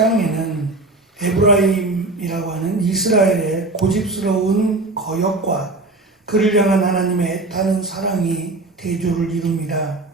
11장에는 에브라임이라고 하는 이스라엘의 고집스러운 거역과 그를 향한 하나님의 애타는 사랑이 대조를 이룹니다.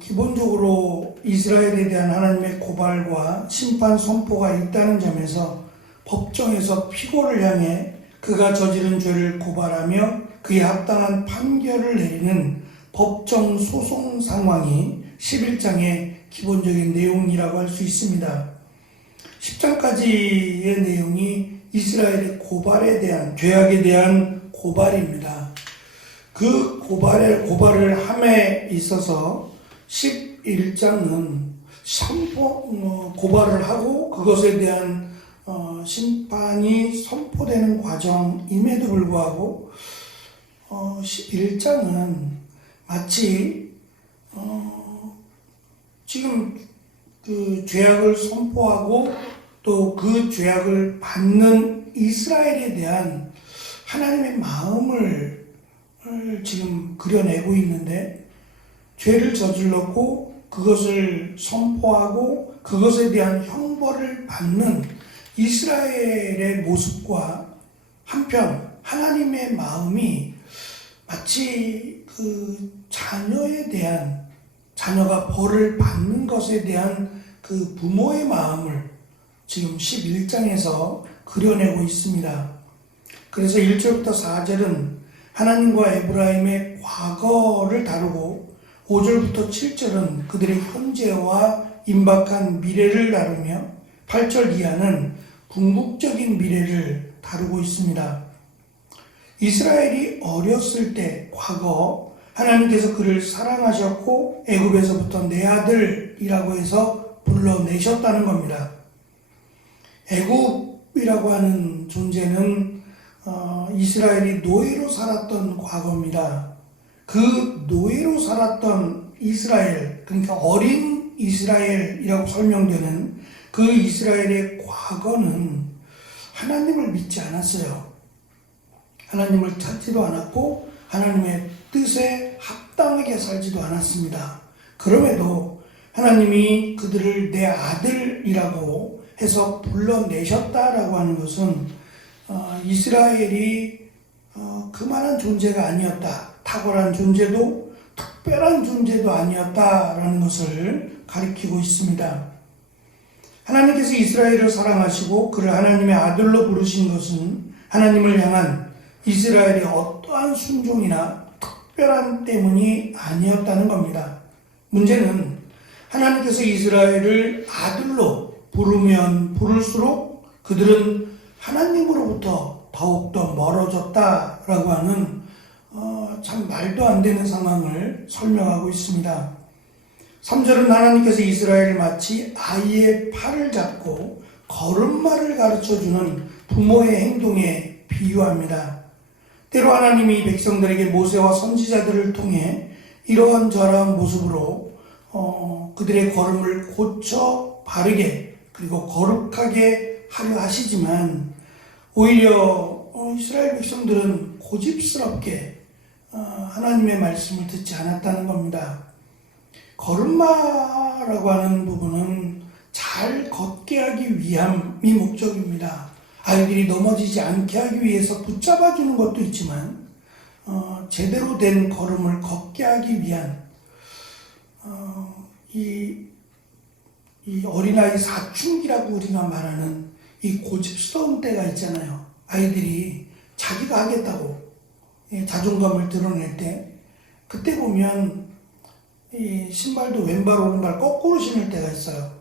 기본적으로 이스라엘에 대한 하나님의 고발과 심판 선포가 있다는 점에서 법정에서 피고를 향해 그가 저지른 죄를 고발하며 그에 합당한 판결을 내리는 법정 소송 상황이 11장의 기본적인 내용이라고 할 수 있습니다. 10장까지의 내용이 이스라엘의 고발에 대한, 죄악에 대한 고발입니다. 그 고발을 함에 있어서 11장은 고발을 하고 그것에 대한 심판이 선포되는 과정임에도 불구하고 11장은 마치 지금 그 죄악을 선포하고 또 그 죄악을 받는 이스라엘에 대한 하나님의 마음을 지금 그려내고 있는데, 죄를 저질렀고 그것을 선포하고 그것에 대한 형벌을 받는 이스라엘의 모습과 한편 하나님의 마음이 마치 그 자녀가 벌을 받는 것에 대한 그 부모의 마음을 지금 11장에서 그려내고 있습니다. 그래서 1절부터 4절은 하나님과 에브라임의 과거를 다루고 5절부터 7절은 그들의 현재와 임박한 미래를 다루며 8절 이하는 궁극적인 미래를 다루고 있습니다. 이스라엘이 어렸을 때 과거 하나님께서 그를 사랑하셨고 애굽에서부터 내 아들이라고 해서 불러내셨다는 겁니다. 애굽이라고 하는 존재는 이스라엘이 노예로 살았던 과거입니다. 그 노예로 살았던 이스라엘, 그러니까 어린 이스라엘이라고 설명되는 그 이스라엘의 과거는 하나님을 믿지 않았어요. 하나님을 찾지도 않았고 하나님의 뜻에 합당하게 살지도 않았습니다. 그럼에도 하나님이 그들을 내 아들이라고 해서 불러내셨다라고 하는 것은 이스라엘이 그만한 존재가 아니었다, 탁월한 존재도 특별한 존재도 아니었다라는 것을 가리키고 있습니다. 하나님께서 이스라엘을 사랑하시고 그를 하나님의 아들로 부르신 것은 하나님을 향한 이스라엘의 어떠한 순종이나 특별한 때문이 아니었다는 겁니다. 문제는 하나님께서 이스라엘을 아들로 부르면 부를수록 그들은 하나님으로부터 더욱더 멀어졌다라고 하는 참 말도 안 되는 상황을 설명하고 있습니다. 3절은 하나님께서 이스라엘을 마치 아이의 팔을 잡고 걸음마를 가르쳐주는 부모의 행동에 비유합니다. 때로 하나님이 백성들에게 모세와 선지자들을 통해 이러한 저러한 모습으로 그들의 걸음을 고쳐 바르게 그리고 거룩하게 하려 하시지만 오히려 이스라엘 백성들은 고집스럽게 하나님의 말씀을 듣지 않았다는 겁니다. 걸음마라고 하는 부분은 잘 걷게 하기 위함이 목적입니다. 아이들이 넘어지지 않게 하기 위해서 붙잡아주는 것도 있지만 제대로 된 걸음을 걷게 하기 위한 이 어린아이 사춘기라고 우리가 말하는 이 고집스러운 때가 있잖아요. 아이들이 자기가 하겠다고 자존감을 드러낼 때, 그때 보면 이 신발도 왼발 오른발 거꾸로 신을 때가 있어요.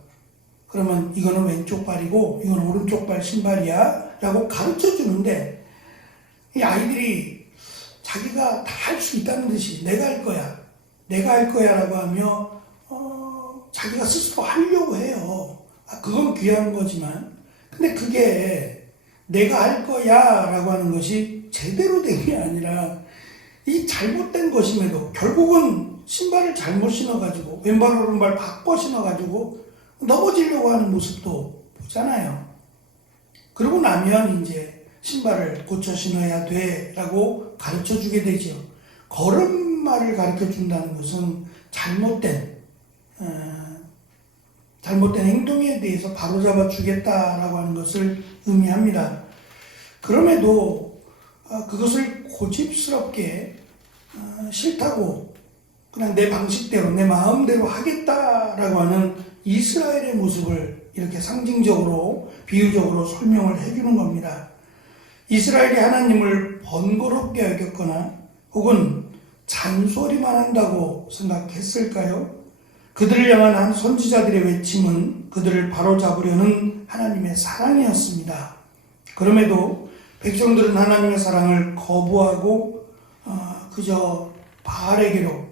그러면 이거는 왼쪽 발이고 이건 오른쪽 발 신발이야 라고 가르쳐 주는데, 이 아이들이 자기가 다 할 수 있다는 듯이 내가 할 거야 라고 하며 자기가 스스로 하려고 해요. 그건 귀한 거지만, 근데 그게 내가 할 거야 라고 하는 것이 제대로 된 게 아니라 이 잘못된 것임에도 결국은 신발을 잘못 신어가지고 왼발 오른발 바꿔 신어가지고 넘어지려고 하는 모습도 보잖아요. 그러고 나면 이제 신발을 고쳐 신어야 돼 라고 가르쳐 주게 되죠. 걸음마를 가르쳐 준다는 것은 잘못된 잘못된 행동에 대해서 바로잡아 주겠다라고 하는 것을 의미합니다. 그럼에도 그것을 고집스럽게 싫다고 그냥 내 방식대로 내 마음대로 하겠다라고 하는 이스라엘의 모습을 이렇게 상징적으로 비유적으로 설명을 해주는 겁니다. 이스라엘이 하나님을 번거롭게 여겼거나 혹은 잔소리만 한다고 생각했을까요? 그들을 향한 한 선지자들의 외침은 그들을 바로잡으려는 하나님의 사랑이었습니다. 그럼에도 백성들은 하나님의 사랑을 거부하고 그저 바알에게로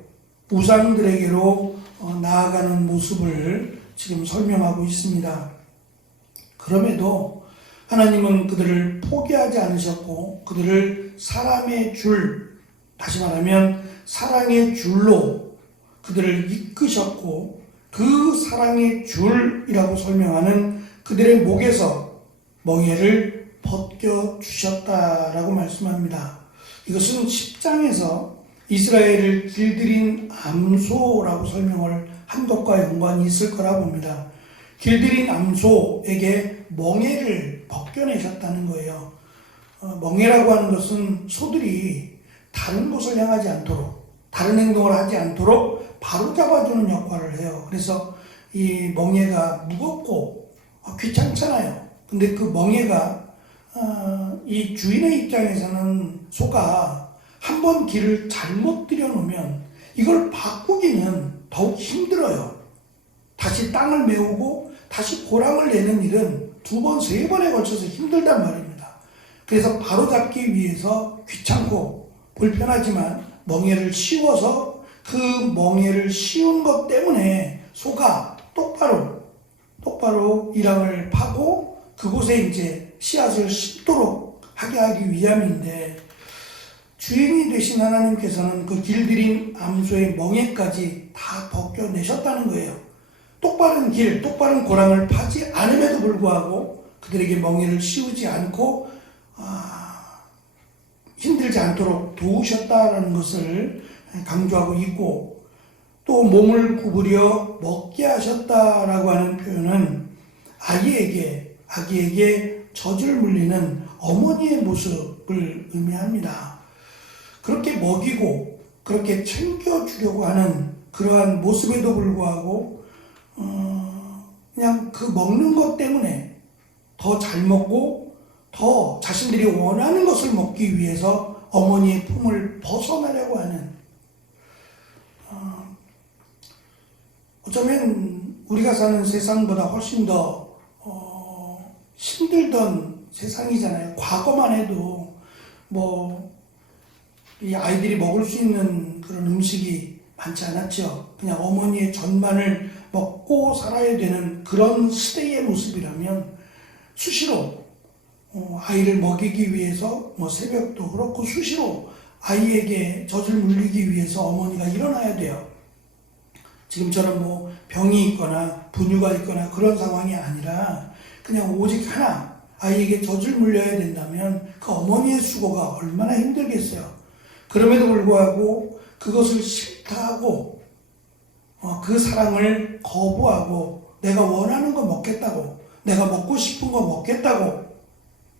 우상들에게로 나아가는 모습을 지금 설명하고 있습니다. 그럼에도 하나님은 그들을 포기하지 않으셨고 그들을 사람의 줄, 다시 말하면 사랑의 줄로 그들을 이끄셨고 그 사랑의 줄이라고 설명하는 그들의 목에서 멍에를 벗겨주셨다라고 말씀합니다. 이것은 10장에서 이스라엘을 길들인 암소라고 설명을 한 것과 연관이 있을 거라 봅니다. 길들인 암소에게 멍에를 벗겨내셨다는 거예요. 멍에라고 하는 것은 소들이 다른 곳을 향하지 않도록, 다른 행동을 하지 않도록 바로잡아주는 역할을 해요. 그래서 이 멍에가 무겁고 귀찮잖아요. 근데 그 멍에가 이 주인의 입장에서는 소가 한번 길을 잘못 들여놓으면 이걸 바꾸기는 더욱 힘들어요. 다시 땅을 메우고 다시 고랑을 내는 일은 2번, 3번에 걸쳐서 힘들단 말입니다. 그래서 바로잡기 위해서 귀찮고 불편하지만 멍에를 씌워서 그 멍에를 씌운 것 때문에 소가 똑바로 이랑을 파고 그곳에 이제 씨앗을 심도록 하게 하기 위함인데, 주인이 되신 하나님께서는 그 길들인 암소의 멍에까지 다 벗겨내셨다는 거예요. 똑바른 길, 똑바른 고랑을 파지 않음에도 불구하고 그들에게 멍에를 씌우지 않고 힘들지 않도록 도우셨다라는 것을 강조하고 있고, 또 몸을 구부려 먹게 하셨다라고 하는 표현은 아기에게 젖을 물리는 어머니의 모습을 의미합니다. 그렇게 먹이고 그렇게 챙겨주려고 하는 그러한 모습에도 불구하고 그냥 그 먹는 것 때문에 더 잘 먹고 더 자신들이 원하는 것을 먹기 위해서 어머니의 품을 벗어나려고 하는, 어쩌면 우리가 사는 세상보다 훨씬 더 힘들던 세상이잖아요. 과거만 해도 이 아이들이 먹을 수 있는 그런 음식이 많지 않았죠. 그냥 어머니의 젖만을 먹고 살아야 되는 그런 시대의 모습이라면 수시로 아이를 먹이기 위해서 새벽도 그렇고 수시로 아이에게 젖을 물리기 위해서 어머니가 일어나야 돼요. 지금처럼 병이 있거나 분유가 있거나 그런 상황이 아니라 그냥 오직 하나 아이에게 젖을 물려야 된다면 그 어머니의 수고가 얼마나 힘들겠어요. 그럼에도 불구하고 그것을 싫다하고 그 사랑을 거부하고 내가 원하는 거 먹겠다고, 내가 먹고 싶은 거 먹겠다고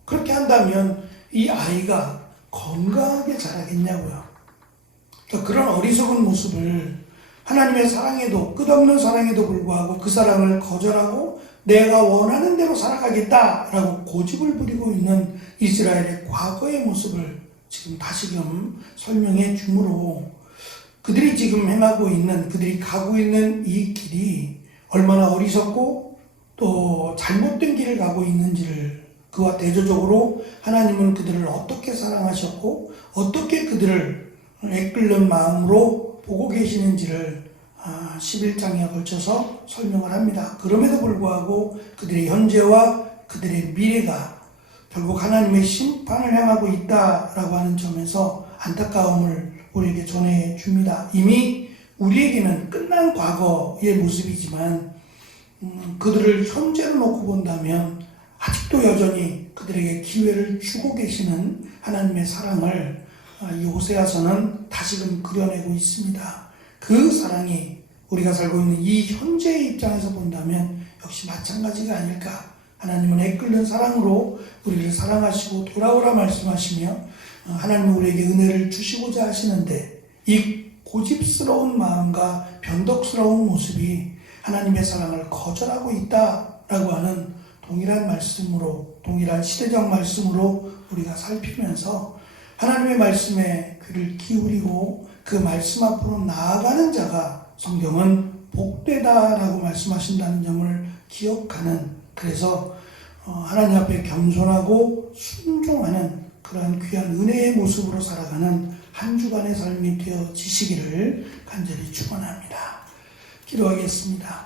그렇게 한다면 이 아이가 건강하게 자라겠냐고요. 그러니까 그런 어리석은 모습을 하나님의 사랑에도, 끝없는 사랑에도 불구하고 그 사랑을 거절하고 내가 원하는 대로 살아가겠다라고 고집을 부리고 있는 이스라엘의 과거의 모습을 지금 다시금 설명해 주므로 그들이 지금 행하고 있는, 그들이 가고 있는 이 길이 얼마나 어리석고 또 잘못된 길을 가고 있는지를, 그와 대조적으로 하나님은 그들을 어떻게 사랑하셨고 어떻게 그들을 애끓는 마음으로 보고 계시는지를 11장에 걸쳐서 설명을 합니다. 그럼에도 불구하고 그들의 현재와 그들의 미래가 결국 하나님의 심판을 향하고 있다라고 하는 점에서 안타까움을 우리에게 전해줍니다. 이미 우리에게는 끝난 과거의 모습이지만 그들을 현재로 놓고 본다면 아직도 여전히 그들에게 기회를 주고 계시는 하나님의 사랑을 이 호세아서는 다시금 그려내고 있습니다. 그 사랑이 우리가 살고 있는 이 현재의 입장에서 본다면 역시 마찬가지가 아닐까. 하나님은 애끓는 사랑으로 우리를 사랑하시고 돌아오라 말씀하시며 하나님은 우리에게 은혜를 주시고자 하시는데 이 고집스러운 마음과 변덕스러운 모습이 하나님의 사랑을 거절하고 있다라고 하는 동일한 말씀으로, 동일한 시대적 말씀으로 우리가 살피면서 하나님의 말씀에 귀를 기울이고 그 말씀 앞으로 나아가는 자가 성경은 복되다라고 말씀하신다는 점을 기억하는, 그래서 하나님 앞에 겸손하고 순종하는 그러한 귀한 은혜의 모습으로 살아가는 한 주간의 삶이 되어지시기를 간절히 축원합니다. 기도하겠습니다.